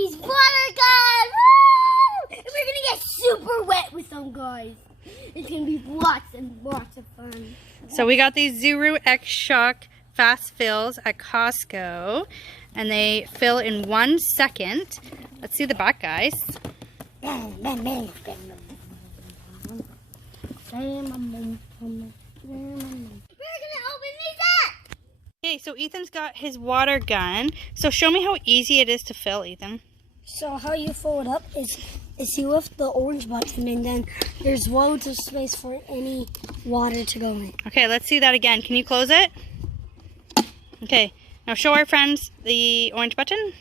these water guns. Woo! And we're gonna get super wet with them, guys. It's gonna be lots and lots of fun. So we got these Zuru X Shock fast fills at Costco, and they fill in 1 second. Let's see the back, guys. Bang, bang, bang, bang. We're gonna open these up. Okay, so Ethan's got his water gun. So show me how easy it is to fill, Ethan. So how you fill it up is you lift the orange button, and then there's loads of space for any water to go in. Okay, let's see that again. Can you close it? Okay, now show our friends the orange button.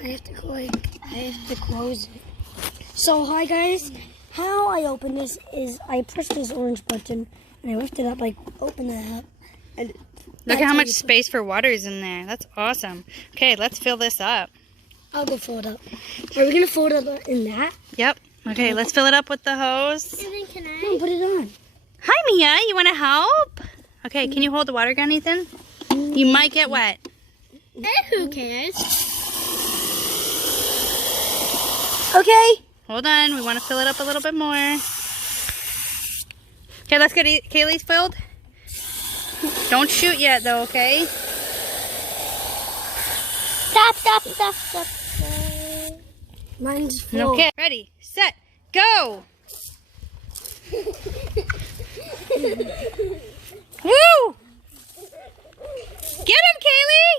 I have to close it. So hi guys, how I open this is I press this orange button and I lift it up, like open it up, and look at how much space for water is in there. That's awesome. Okay, let's fill this up. I'll go fill it up. Are we gonna fill it up in that? Yep. Okay, let's fill it up with the hose. And then can I? No, put it on. Hi, Mia. You want to help? Okay, can you hold the water gun, Ethan? You might get wet. Who cares? Okay. Hold on. We want to fill it up a little bit more. Okay, let's get Kaylee's filled. Don't shoot yet, though, okay? Stop. Mine's full. Okay, ready, set, go! Woo! Get him, Kaylee!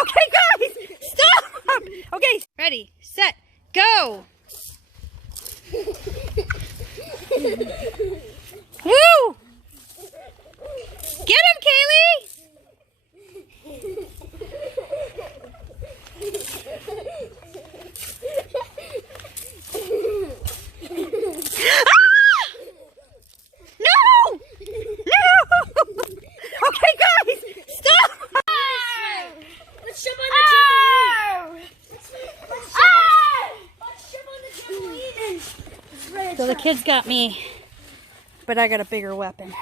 Okay, guys, stop! Okay, ready, set, go! Woo! Get him, Kaylee! Okay, guys, stop! Let's jump on the trampoline. So the kids got me, but I got a bigger weapon.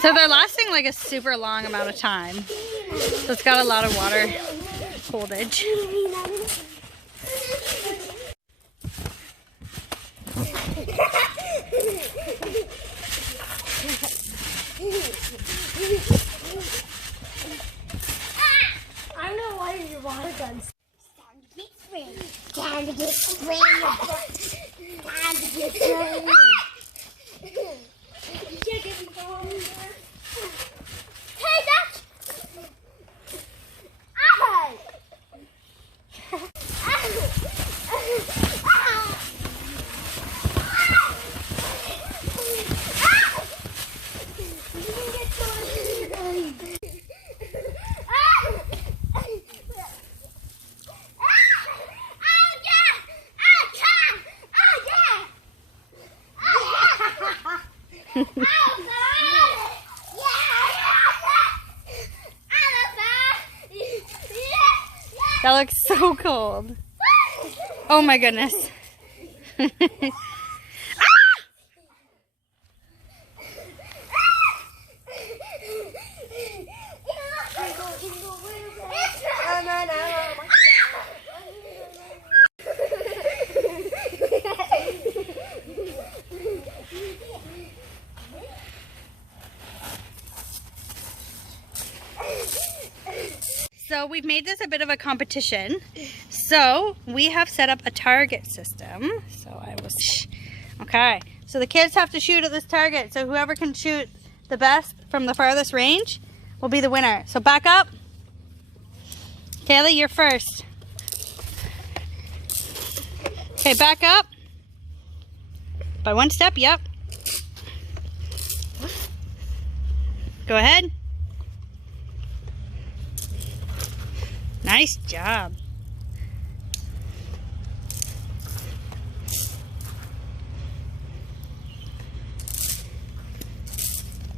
So they're lasting like a super long amount of time. So it's got a lot of water holdage. I don't know why your water gun's time to get sprayed. Time to get sprayed. You can't get me going there. Hey, that's... That looks so cold. Oh my goodness. So we've made this a bit of a competition. So we have set up a target system. So I will, okay. So the kids have to shoot at this target. So whoever can shoot the best from the farthest range will be the winner. So back up. Kaylee, you're first. Okay, back up. By one step, yep. Go ahead. Nice job.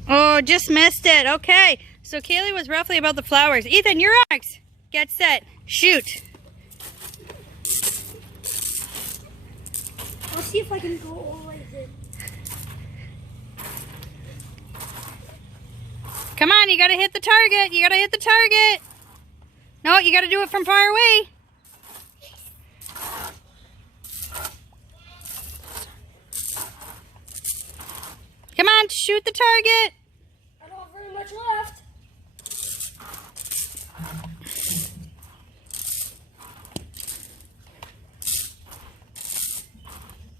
Oh, just missed it. Okay, so Kaylee was roughly about the flowers. Ethan, you're next. Get set. Shoot. I'll see if I can go all the way in. Come on, you gotta hit the target. You gotta hit the target. No, you gotta do it from far away. Come on, shoot the target. I don't have very much left.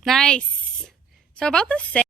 Nice. So about the same.